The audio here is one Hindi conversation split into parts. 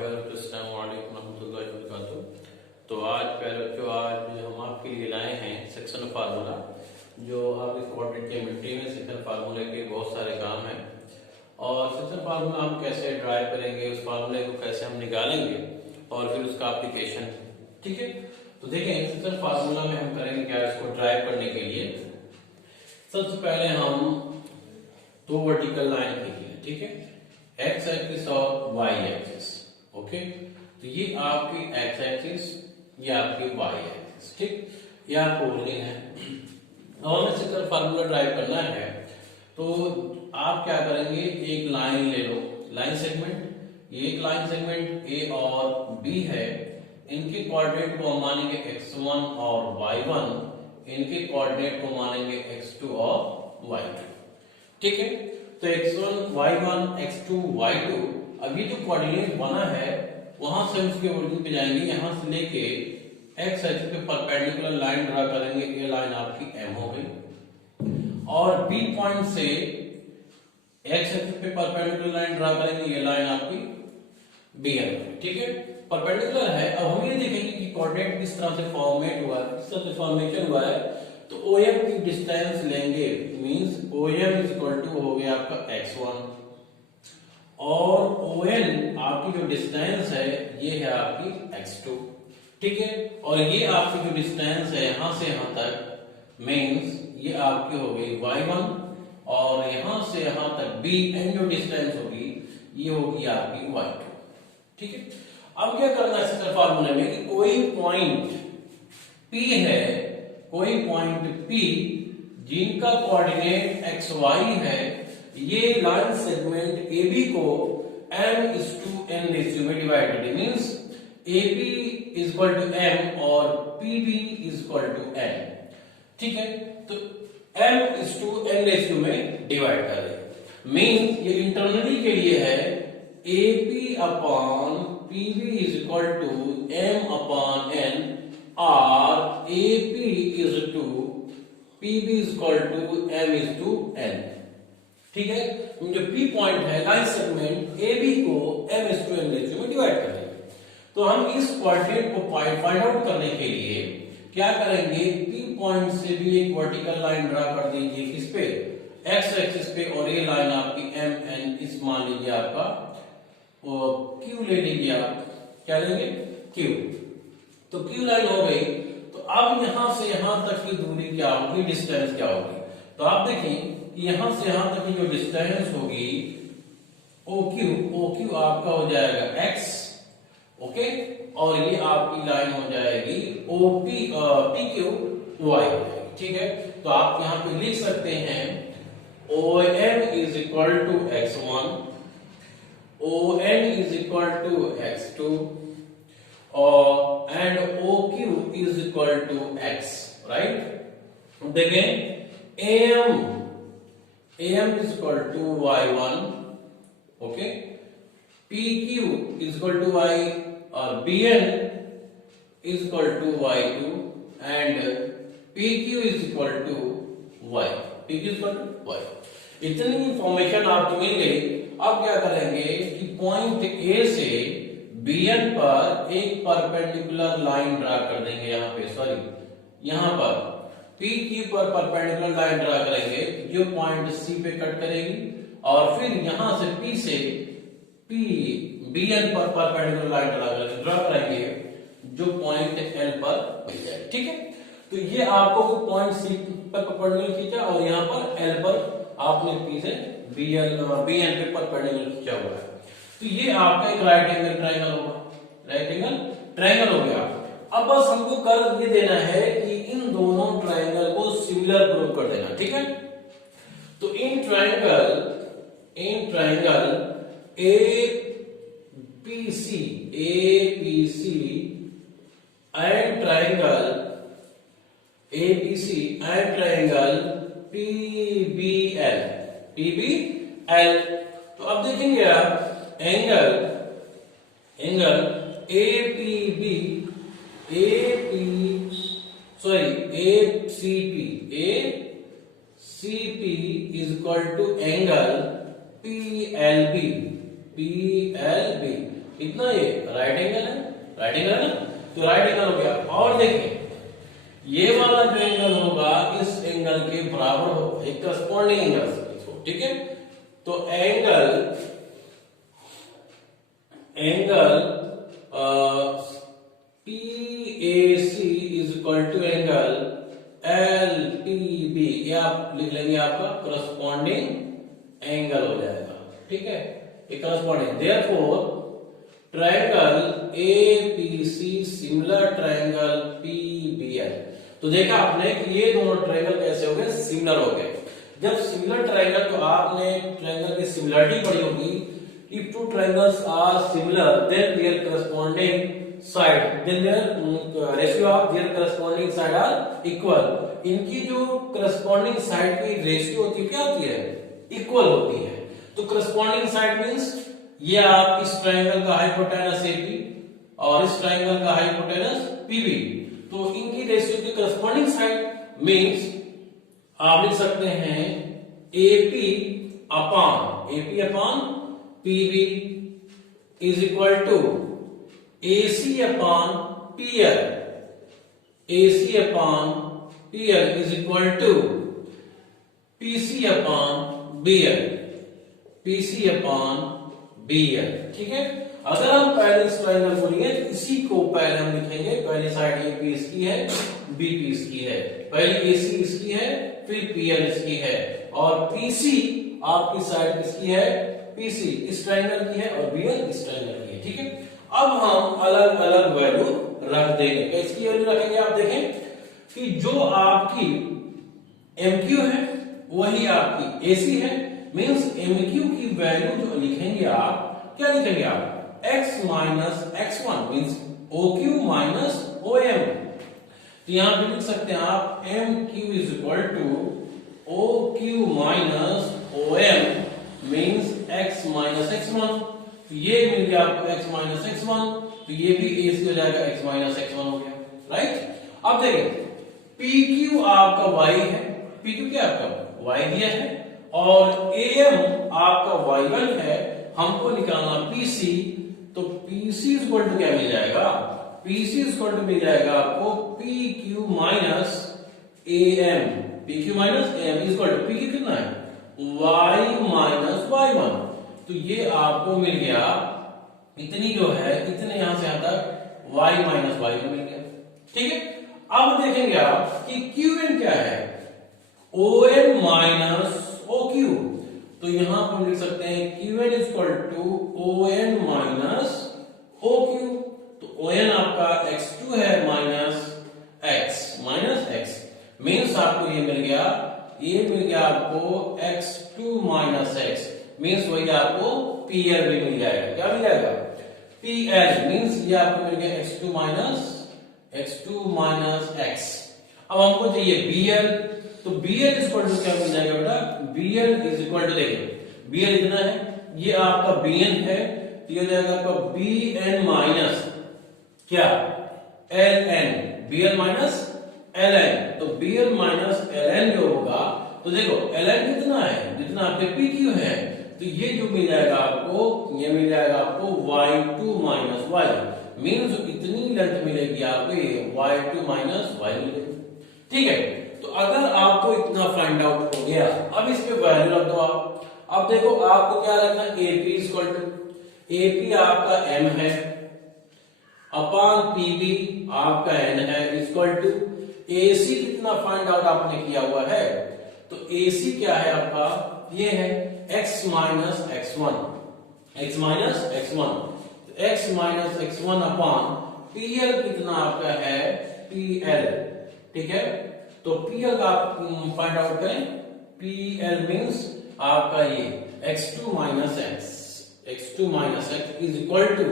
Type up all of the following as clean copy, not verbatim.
अस्सलाम वालेकुम रहमतुल्लाहि व बरकातुहू। तो आज प्यारे बच्चों, आज हम आपके लिए लाए हैं सेक्शन फार्मूला। जो आप इस क्वाड्रेंट ज्योमेट्री में सेक्शन फार्मूले के बहुत सारे काम हैं और सेक्शन फार्मूला हम कैसे ड्राइव करेंगे, उस फार्मूले को कैसे हम निकालेंगे और फिर उसका एप्लीकेशन। ठीक है, तो देखें सेक्शन फार्मूला में हम करेंगे क्या, इसको ड्राइव करने के लिए सबसे पहले हम दो वर्टिकल लाइन खींचेंगे। ठीक है, एक्स एक्सिस और वाई एक्सिस। ओके, तो ये आपकी एक्स एक्सिस, ये आपकी वाई एक्सिस। ठीक, ये आपको ओरिजिन है और हमें सेक्शन फार्मूला ड्राइव करना है। तो आप क्या करेंगे, एक लाइन ले लो, लाइन सेगमेंट। ये एक लाइन सेगमेंट ए और बी है, इनके कोऑर्डिनेट को हम मानेंगे x1 और y1, इनके कोऑर्डिनेट को मानेंगे x2 और y2। ठीक है, तो x1 y1 x2 y2, अभी जो कोऑर्डिनेट बना है वहां से हम उसके ओरिजिन पे जाएंगे। यहां से लेके x एक्सिस पे परपेंडिकुलर लाइन ड्रा करेंगे, ये लाइन आपकी m हो गई। और b पॉइंट से x एक्सिस पे परपेंडिकुलर लाइन ड्रा करेंगे, ये लाइन आपकी bn। ठीक है, परपेंडिकुलर है। अब हम ये देखेंगे कि कोऑर्डिनेट किस तरह से फॉर्मेट हुआ है, किस तरह से फॉर्मेशन हुआ है। तो OM की डिस्टेंस लेंगे, means OM is equal to हो गया आपका x1 और ON आपकी जो डिस्टेंस है ये है आपकी x2। ठीक है, और ये आपकी जो डिस्टेंस है यहां से यहां तक, मींस ये आपकी हो गई y1 और यहां से यहां तक BN जो डिस्टेंस होगी ये होगी आपकी y2। ठीक है, अब क्या करना है सेक्शन फार्मूले में कि कोई पॉइंट P है, कोई पॉइंट P जिनका कोऑर्डिनेट xy है, ये लाइन सेगमेंट AB को m/n रेशियो में डिवाइड कर दे। Means AB is equal to m और PB is equal to n। ठीक है, तो m/n रेशियो में डिवाइड कर दे। मींस ये इंटरनली के लिए है AB upon PB is equal to m upon n और AP is to PB is equal to m is to n। ठीक है, जो P पॉइंट है लाइन सेगमेंट AB को m/n रेशियो में डिवाइड कर देंगे। तो हम इस कोऑर्डिनेट को फाइंड आउट करने के लिए क्या करेंगे, P पॉइंट से भी एक वर्टिकल लाइन ड्रा कर दीजिए किस पे, x एक्सिस पे, और ये लाइन आपकी mn, इस मान लीजिए आपका Q ले लीजिए आप, क्या लेंगे Q। तो Q लाइन हो गई। तो अब यहां से यहां तक की दूरी क्या होगी, डिस्टेंस क्या होगी। तो आप देखें कि यहां से यहां तक की जो डिस्टेंस होगी OQ आपका हो जाएगा x। ओके, और ये आपकी लाइन हो जाएगी PQy। ठीक है, तो आप यहां पे लिख सकते हैं OM is equal to x1, ON is equal to x2 और and OQ is equal to x, right? देखें AM is equal to y1, okay? PQ is equal to y और BN is equal to y2 and PQ is equal to y. PQ is equal to y. इतनी इंफॉर्मेशन आपको मिल गई। अब क्या करेंगे कि पॉइंट A से BN पर एक परपेंडिकुलर लाइन ड्रा कर देंगे। यहाँ पे यहाँ पर PQ पर परपेंडिकुलर लाइन ड्रा करेंगे जो पॉइंट C पे कट करेगी, और फिर यहां से P से BN पर परपेंडिकुलर लाइन ड्रा करेंगे जो पॉइंट L पर मिल जाए। ठीक है, तो ये आपको पॉइंट C पर परपेंडिकुलर खींचा और यहाँ पर L पर आपने P से BN पे परपेंडिकुलर खींचा हुआ है। तो ये आपका एक राइट एंगल ट्रायंगल होगा, राइट एंगल ट्रायंगल हो गया। अब बस हमको कर ये देना है कि इन दोनों ट्रायंगल को सिमिलर प्रूव कर देना। ठीक है, तो in triangle APC and triangle PBL। तो अब देखेंगे आप angle ACP is equal to angle PLB। इतना ये राइट एंगल है, राइट एंगल है ना, तो राइट एंगल हो गया। और देखिए ये वाला जो एंगल होगा इस एंगल के बराबर होगा, एक करस्पॉन्डिंग एंगल, ठीक है। तो angle PAC is equal to angle LTB, ये आप लिख लेंगे, आपका करस्पॉन्डिंग एंगल हो जाएगा, ठीक है, ये corresponding. Therefore triangle APC similar triangle PBL। तो देखा आपने कि ये दोनों ट्रायंगल कैसे हो गए, सिमिलर हो गए। जब सिमिलर ट्रायंगल, तो आपने ट्रायंगल की सिमिलरिटी पढ़ी होगी, if two triangles are similar then their corresponding side, then their ratio of their corresponding side are equal. इनकी जो करस्पॉन्डिंग साइड की रेशियो होती है क्या होती है, इक्वल होती है। तो करस्पॉन्डिंग साइड मींस ये आप इस ट्रायंगल का हाइपोटेनस AP और इस ट्रायंगल का हाइपोटेनस PB, तो इनकी रेशियो की करस्पॉन्डिंग साइड मींस आप लिख सकते हैं AP upon PB is equal to AC upon PL, AC upon PL is equal to PC upon BL, PC upon BL, ठीक है। अगर हम पहले इस ट्रायंगल को लिए तो इसी को पहले हम लिखेंगे, पहली साइड AP इसकी है, BP इसकी है, पहली AC इसकी है, फिर PL इसकी है, और PC आपकी साइड किसकी है, PC इस ट्रायंगल की है, और BL इस ट्रायंगल की है, ठीक है। अब हम अलग अलग वैल्यू रख देंगे। किसकी वैल्यू रखेंगे, आप देखें कि जो आपकी MQ है वही आपकी AC है, मींस MQ की वैल्यू जो लिखेंगे आप, क्या लिखेंगे आप, x minus x1 means OQ minus OM। तो यहां पे लिख सकते हैं आप MQ is equal to OQ minus OM means x minus x1। तो ये मिल गया आपको x माइनस x1, तो ये भी AC हो जाएगा, x माइनस x1 हो गया, राइट। अब देखिए PQ आपका y है, PQ क्या आपका y दिया है, और AM आपका y1 है, हमको निकालना PC, तो PC इज इक्वल टू क्या मिल जाएगा, PC इज इक्वल टू मिल जाएगा आपको PQ minus AM, PQ minus AM is equal to PQ कितना है, y माइनस y1। तो ये आपको मिल गया, इतनी जो है, इतने यहां से यहां तक y माइनस y1 मिल गया, ठीक है। अब देखेंगे आप कि QN क्या है, ON माइनस OQ। तो यहां पर लिख सकते हैं QN is equal to ON minus OQ। तो ON आपका x2 है माइनस x मींस आपको ये मिल गया आपको x2 माइनस x मींस वही आपको PL भी मिल जाएगा, क्या मिल जाएगा, PL मींस ये आपको मिल गया x2 माइनस x। अब हमको चाहिए BL, तो BL इज इक्वल टू क्या मिल जाएगा बेटा, BL इज इक्वल टू, देखिए BL इतना है, ये आपका BN है, तो ये हो जाएगा आपका BN माइनस क्या LN, BL माइनस LN। तो BL माइनस LN जो होगा, तो देखो LN कितना है, जितना आपके PQ है, तो ये जो मिल जाएगा आपको, ये मिल जाएगा आपको y2 माइनस y मींस इतनी लेंथ मिलेगी आपको, ये y2 माइनस y मिलेगी, ठीक है। तो अगर आपको इतना फाइंड आउट हो गया, अब इस पे वैल्यू रख दो आप। अब देखो आपको क्या रखना, AP इक्वल टू, AP आपका M है अपॉन PB आपका N है, इक्वल टू AC कितना फाइंड आउट आपने किया हुआ है, तो AC क्या है आपका, ये है x minus x1, x minus x1, x minus x1 upon PL कितना आपका है, PL, ठीक है। तो PL का आप फाइंड आउट करें, PL मींस आपका ये x2 minus x is equal to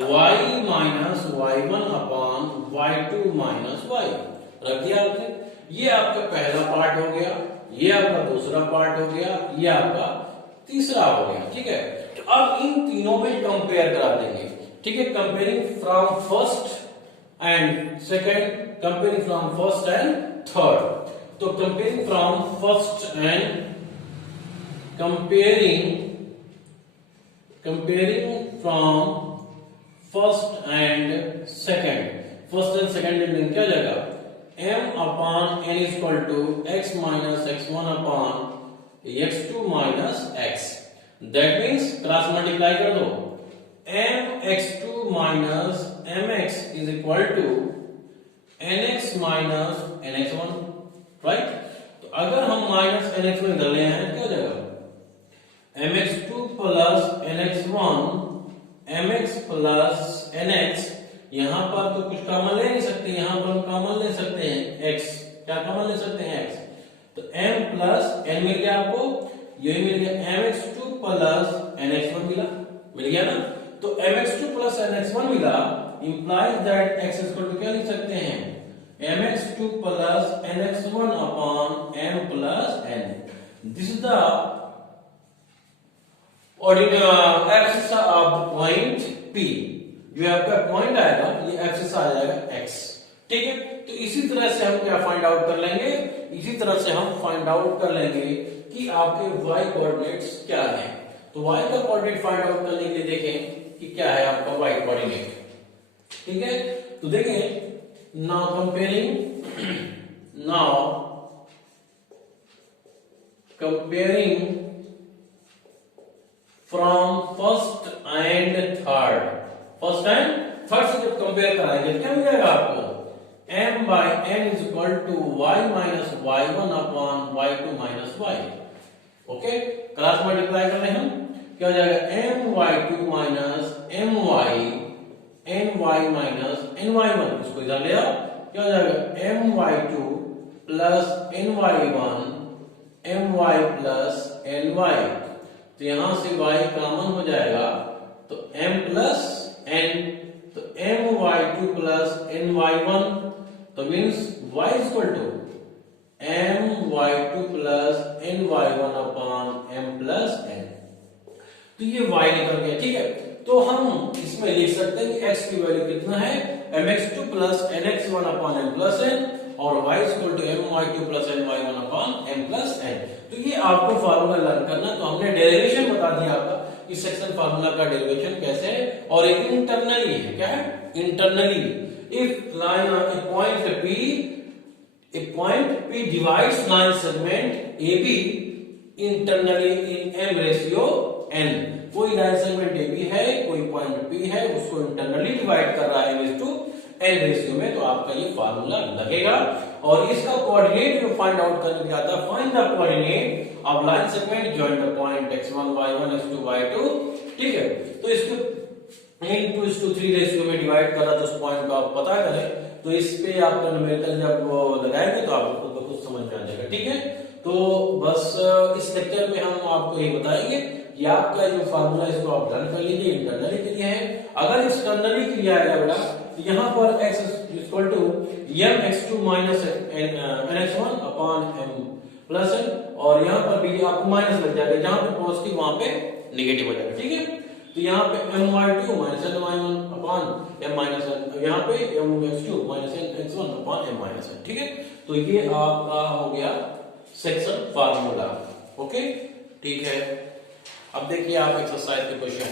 y minus y1 upon y2 minus y। रख दिया आपने, ये आपका पहला पार्ट हो गया, ये आपका दूसरा पार्ट हो गया, ये आपका तीसरा हो गया, ठीक है। तो अब इन तीनों में कंपेयर करा देंगे, ठीक है, comparing from first and second, comparing from first and third. तो comparing from first and comparing from first and second में क्या हो जाएगा, m upon n is equal to x minus x1 upon x2 minus x। That means cross multiply कर दो, mx2 minus mx is equal to nx minus nx1, right. तो अगर हम माइनस nx1 इधर ले आए क्या हो जाएगा, mx2 plus nx1 mx plus nx। यहां पर तो कुछ कॉमन ले नहीं सकते, यहां पर हम कॉमन ले सकते हैं x। क्या कॉमन ले सकते हैं, x। तो m प्लस n मिल गया आपको, यही मिल गया mx2 प्लस nx1 मिल गया ना। तो mx2 प्लस nx1 मिला, implies that x equal to क्या लिख सकते हैं, mx2 plus nx1 upon m plus n। This is the axis of point P। जो आपका पॉइंट आएगा ये एक्सिस आ जाएगा x, ठीक है। तो इसी तरह से हम क्या फाइंड आउट कर लेंगे, इसी तरह से हम फाइंड आउट कर लेंगे कि आपके y कोऑर्डिनेट्स क्या है। तो y का कोऑर्डिनेट फाइंड आउट करने के लिए देखें कि क्या है आपका y कोऑर्डिनेट, ठीक है। तो देखें, now comparing from first and third से जब कंपेयर कराएंगे क्या मिल जाएगा आपको, m by n is equal to y minus y1 upon y2 minus y। Okay, cross multiply कर रहे हैं हम, क्या हो जाएगा my2 minus my ny minus ny1। इसको इधर ले आओ, क्या हो जाएगा my2 plus ny1 my plus ny। तो यहां से y कॉमन हो जाएगा, तो m प्लस n, तो my2 प्लस ny1, तो means y is equal to my2 plus ny1 upon m plus n। तो ये y निकल गया, ठीक है। तो हम इसमें लिख सकते हैं कि x की वैल्यू कितना है, mx2 plus nx1 upon m plus n, और y is equal to my2 plus ny1 upon m plus n। तो ये आपको फार्मूला लर्न करना। तो हमने डेरिवेशन बता दिया आपका कि सेक्शन फार्मूला का डेरिवेशन कैसे है, और इंटरनली है, क्या है, internally if line a point P divides line segment AB internally in m ratio n। कोई लाइन सेगमेंट AB है, कोई पॉइंट P है, उसको इंटरनली डिवाइड कर रहा है m/n रेशियो में, तो आपका ये फार्मूला लगेगा। और इसका कोऑर्डिनेट जो फाइंड आउट करने के आता है, find the coordinate of line segment join the point x1 y1 x2 y2, ठीक है। तो इसको 2:3 रेशियो में डिवाइड कर रहा है, तो उस पॉइंट को आप पता करें। तो इस पे आपका न्यूमेरिकल जब वो लगाएंगे तो आपको खुद ब खुद समझ में आ जाएगा, ठीक है। तो बस इस लेक्चर में हम आपको ये बताएंगे कि आपका जो फार्मूला इसको आप लर्न कर लीजिए, इंटरनली के लिए है। अगर एक्सटर्नली के लिए आएगा बेटा, तो यहाँ पर x equal to mx2 minus nx1 upon m plus n, और यहाँ पर भी आपको माइनस लग जाएगा, जहां पे पॉजिटिव वहां पे नेगेटिव हो जाएगा, ठीक है। तो यहाँ पे my2 minus ny1 upon m minus n, यहाँ पे mx2 minus nx1 upon m minus n, ठीक है। तो ये आपका हो गया सेक्शन फार्मूला, ओके, ठीक है। अब देखिए आप एक्सरसाइज के क्वेश्चन।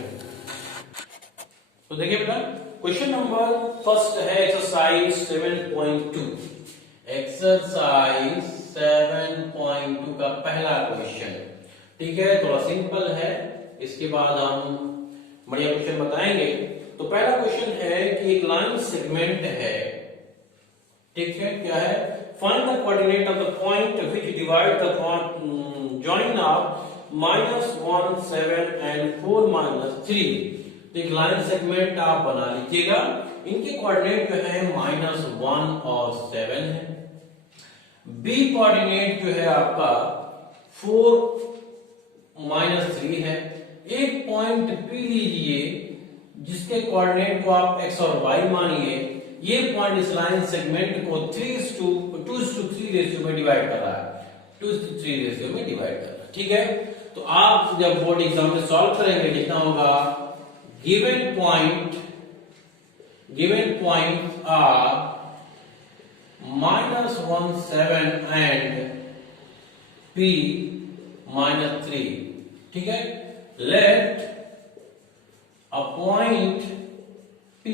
तो देखिए बेटा, क्वेश्चन नंबर फर्स्ट है एक्सरसाइज 7.2। एक्सरसाइज 7.2 का पहला क्वेश्चन, ठीक है, थोड़ा सिंपल है। इसके बाद हम बढ़िया क्वेश्चन बताएंगे। तो पहला क्वेश्चन है कि एक लाइन सेगमेंट है, ठीक है, क्या है, find the coordinate of the point which divide the join of -1 7 and 4 -3। तो एक लाइन सेगमेंट आप बना लीजिएगा, इनके कोऑर्डिनेट जो है -1 और 7 है। बी कोऑर्डिनेट जो है आपका 4 -3 है। एक पॉइंट P लीजिए जिसके कोऑर्डिनेट को आप x और y मानिए। ये पॉइंट इस लाइन सेगमेंट को 2:3 रेशियो में डिवाइड कर रहा है, 2:3 रेशियो में डिवाइड कर रहा है, ठीक है। तो आप जब बोर्ड एग्जाम में सॉल्व करेंगे कितना होगा, given point are -1 7 and P -3, ठीक है। Let a point P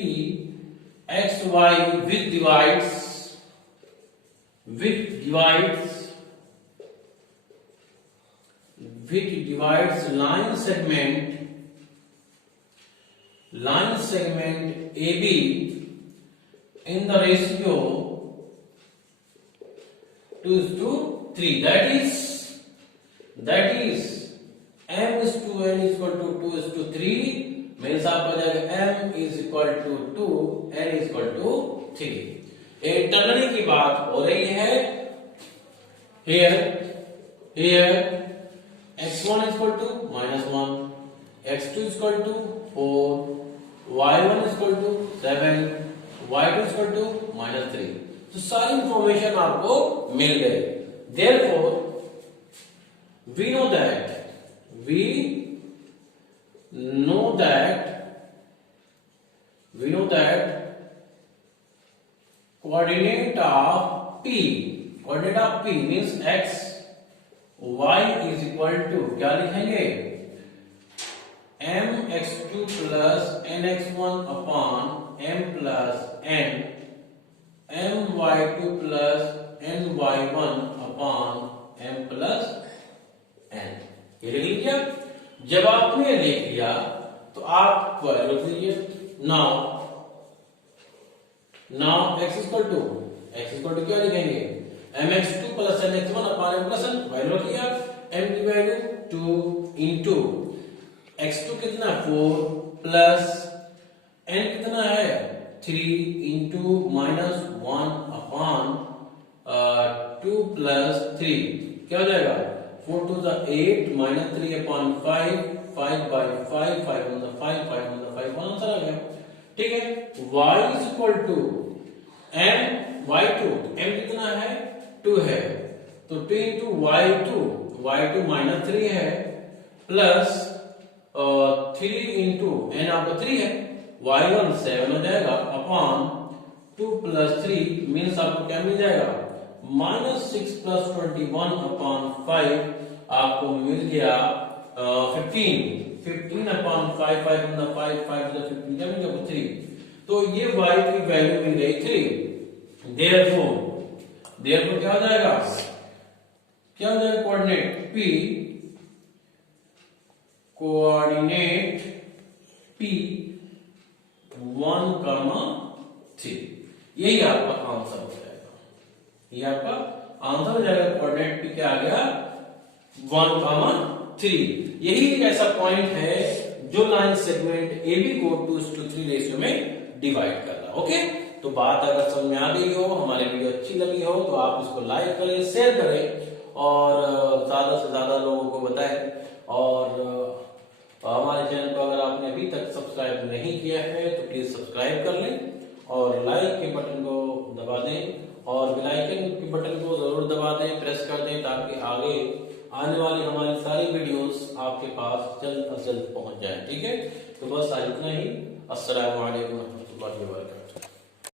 x y which divides line segment AB in the ratio 2:3. That is m is to n is equal to 2:3. means आपका जाएगा m is equal to 2, n is equal to 3. एक टर्निंग की बात हो रही है. here x1 is equal to -1, x2 is equal to 4, y1 is equal to 7, y2 is equal to -3. तो सारी इंफॉर्मेशन आपको मिल गई. therefore we know that coordinate of P means x y is equal to क्या लिखेंगे mx2 plus nx1 upon m plus n, my2 plus ny1 upon m plus n. ये लिख लीजिए. जब आपने लिख लिया तो आप लिख लीजिए. now x is equal to क्या लिखेंगे mx2 plus nx1 upon m plus n. Value लिया. m की वैल्यू 2 into x2 कितना 4 plus n कितना है 3 into -1 upon 2 plus 3 क्या हो जाएगा 4 to the 8 -3 upon 5 5 by 5 5 on the 5 5 on the 5 answer आ गया. ठीक है. y is equal to m y2 m कितना है 2 है तो 2 into y2 -3 है प्लस 3 into n आपका 3 है y1 7 हो जाएगा अपॉन 2 plus 3 मीन्स आपको क्या मिल जाएगा -6 plus 21 upon 5 आपको मिल गया 15 upon 5 5 on the 5 5 to the 15 क्या मिल गया 3. तो ये y की वैल्यू मिल गई 3. therefore क्या हो जाएगा कोऑर्डिनेट P 1,3. यही आपका आंसर हो जाएगा. ये आपका आंसर हो जाएगा. कोऑर्डिनेट P क्या आ गया 1,3. यही एक ऐसा पॉइंट है जो लाइन सेगमेंट AB को 2:3 रेशियो में डिवाइड कर रहा है. ओके. तो बात अगर समझ में आ गई हो, हमारी वीडियो अच्छी लगी हो तो आप इसको लाइक करें, शेयर करें और ज्यादा से ज्यादा लोगों को बताएं. और हमारे चैनल को अगर आपने अभी तक सब्सक्राइब नहीं किया है तो प्लीज सब्सक्राइब कर लें और लाइक के बटन को दबा दें और बेल आइकन के बटन को जरूर दबा दें, प्रेस कर दें ताकि आगे आने वाली हमारी सारी वीडियोस आपके पास जल्द अज जल्द पहुंच जाए. ठीक है. तो बस आज इतना ही. अस्सलाम वालेकुम रहमतुल्लाहि व बरकातहू.